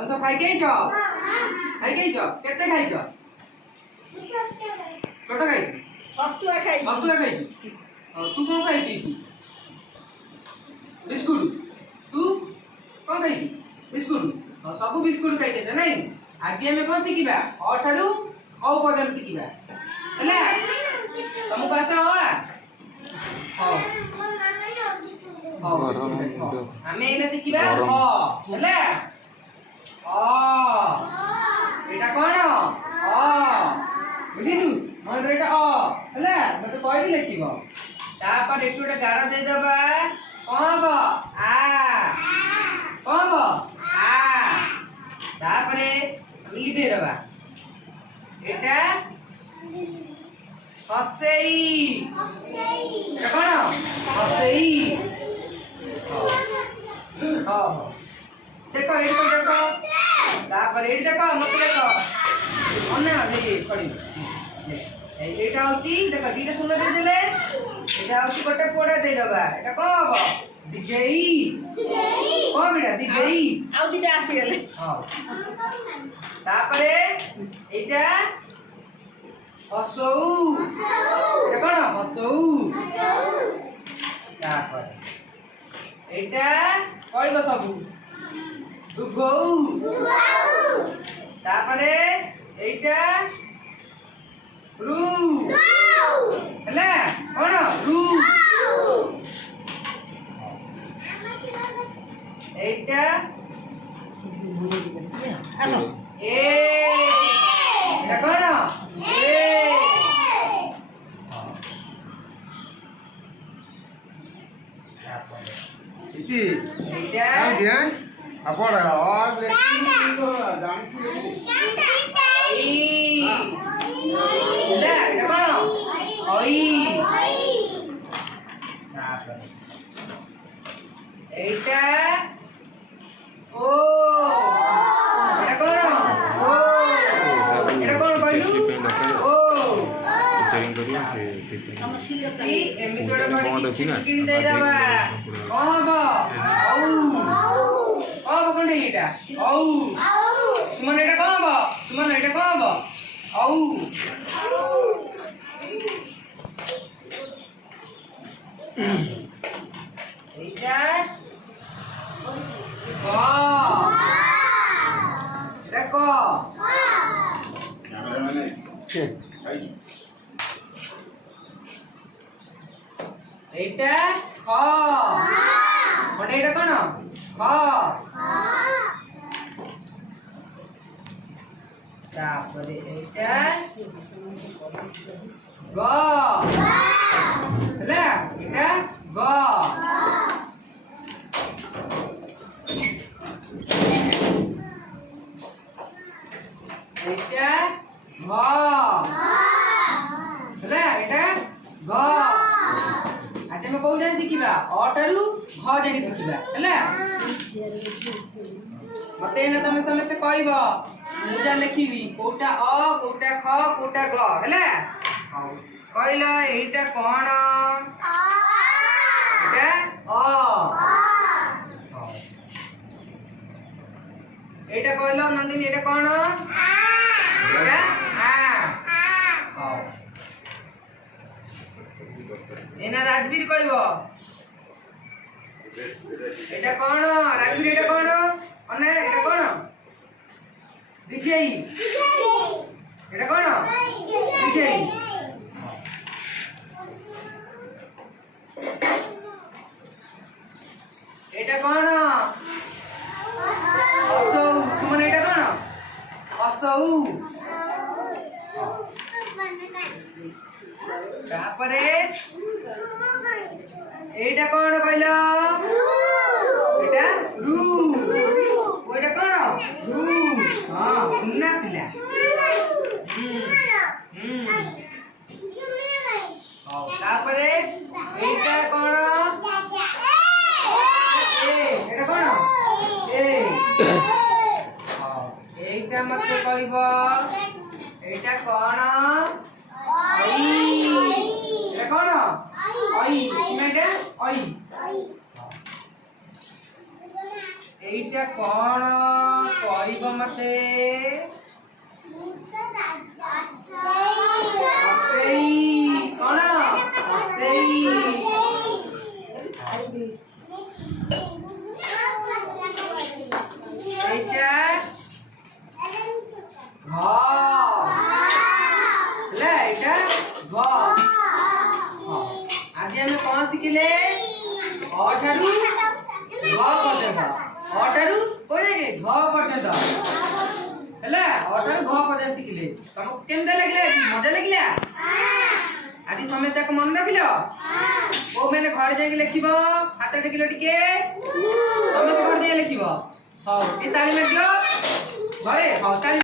ତମେ ତ ଖାଇକି ଆଇଛ ଖାଇକି ଆଇଛ କେତେ ଖାଇଛ ଛୋଟ ଖାଇଛୁ ଛତୁଆ ଖାଇଛୁ ତୁ କଣ ଖାଇଛୁ ତୁ ବିସ୍କୁଟ ତୁ କଣ ଖାଇଛୁ ବିସ୍କୁଟ ସବୁ ବିସ୍କୁଟ ଖାଇଛ ନାଇଁ ଆଜି ଆମେ କଣ ଶିଖିବା ଅ ଠାରୁ ଅ ପର୍ଯ୍ୟନ୍ତ ଶିଖିବା ହେଲା ତମକୁ ଆସ ଆମେ ଏଇନା ଶିଖିବା ଅ ହେଲା ଏଇଟା କଣ ଅ ବୁଝିଲୁ ମନେ ଏଇଟା ଅ ହେଲା ମତେ କହିବି ଲେଖିବ ତାପରେ ଏଠୁ ଗୋଟେ ଗାର ଦେଇଦବା କଣ ହବ ଆ କଣ ହବ ଆ ତାପରେ ଆମେ ଲିଭେଇଦବା ଏଟା ହସେଇ ଏଟା କଣ ହସେଇ ଦେଖ ଏଇଠି ଦେଖ ତାପରେ ଏଇଠି ଦେଖ ମତେ ଦେଖ ଅନା এইটা হচ্ছে দেখো দুইটা শূন্য দিয়ে দিলে এটা হচ্ছে গোটে পোড়া দেই দেবা এটা কম হবো দিগেই কম এটা দিগেই আউ দুইটা আসি গেলে হ্যাঁ তারপরে এইটা হসৌ এটা কোন হসৌ তারপরে এইটা কইব সবু দুগৌ তারপরে এইটা রু ହେଲା କଣ ରୁ এইটা ଆସ ଏ এটা କଣ ଏ ইতি এইটা আগে আপড় আওয়াজ এটা কଣ ওই তারপরে এইটা ও এটা কଣ ও এটা কଣ কইলু ও চেকিং করিয়া সে কি এমনি তোড় করে কিনি দেই দাবা কଣ হବ আউ কଣ কোন এইটা আউ ତୁମର ଏଇଟା କଣ ହବ ତୁମର ଏଇଟା କଣ ହବ ଆউ এইটা ক এটা ক ক্যামেরাম্যানে ভাই এইটা খ মানে এটা কোন খ তারপরে এইটা গ ହେଲା এটা গ এইটা ঘ ହେଲା এটা ঘ আজ আমি কোউ জানি শিখিবা অ ঠারু ঘ জানি শিখিবা ହେଲା মতে এনা তুমি সমস্তে কইব মু যা লিখিবি কোটা অ কোটা খ কোটা গ ହେଲା কইল এইটা কোন এটা অ এইটা কইল নন্দিনী এটা কোন এটা আ এনা রাজবীর কইব এটা কোন রাজবীর এটা কোন অনে এটা কোন দিগেই এটা কোন দিগেই এটা কোন অসৌ মানে এটা কোন অসৌ তারপরে এইটা কোন কইল এটা রু ওইটা কোন রু হ্যাঁ শুননা পিলা তারপরে এইটা কোন এটা কোন এইটা মতে কইব এইটা কোন ওই এটা কোন ওই এটা ওই এইটা কোন କହିବ ମତେ ଅସେଇ କଣ ଅସେଇ ଏଇଟା ଘ ହେଲା ଏଇଟା ଘ ଆଜି ଆମେ କଣ ଶିଖିଲେ ଅ ଠାରୁ ଘ ପର୍ଯ୍ୟନ୍ତ ଅ ଠାରୁ କୋଉଯାକେ ଘ ପର୍ଯ୍ୟନ୍ତ ହେଲା ଅ ଠାରୁ ଘ ପର୍ଯ୍ୟନ୍ତ ଶିଖିଲେ ତମକୁ କେମିତି ଲାଗିଲା ଆଜି ମଜା ଲାଗିଲା ଆଜି ସମସ୍ତେ ତାକୁ ମନେ ରଖିଲ କୋଉ ମାନେ ଘରେ ଯାଇକି ଲେଖିବ ହାତ ଟେକିଲ ଟିକେ ତମେ ଘରେ ଯାଇ ଲେଖିବ ହଉ ଟିକେ ତାଳି ମାରିଦିଅ ଘରେ ହଉ ତାଳି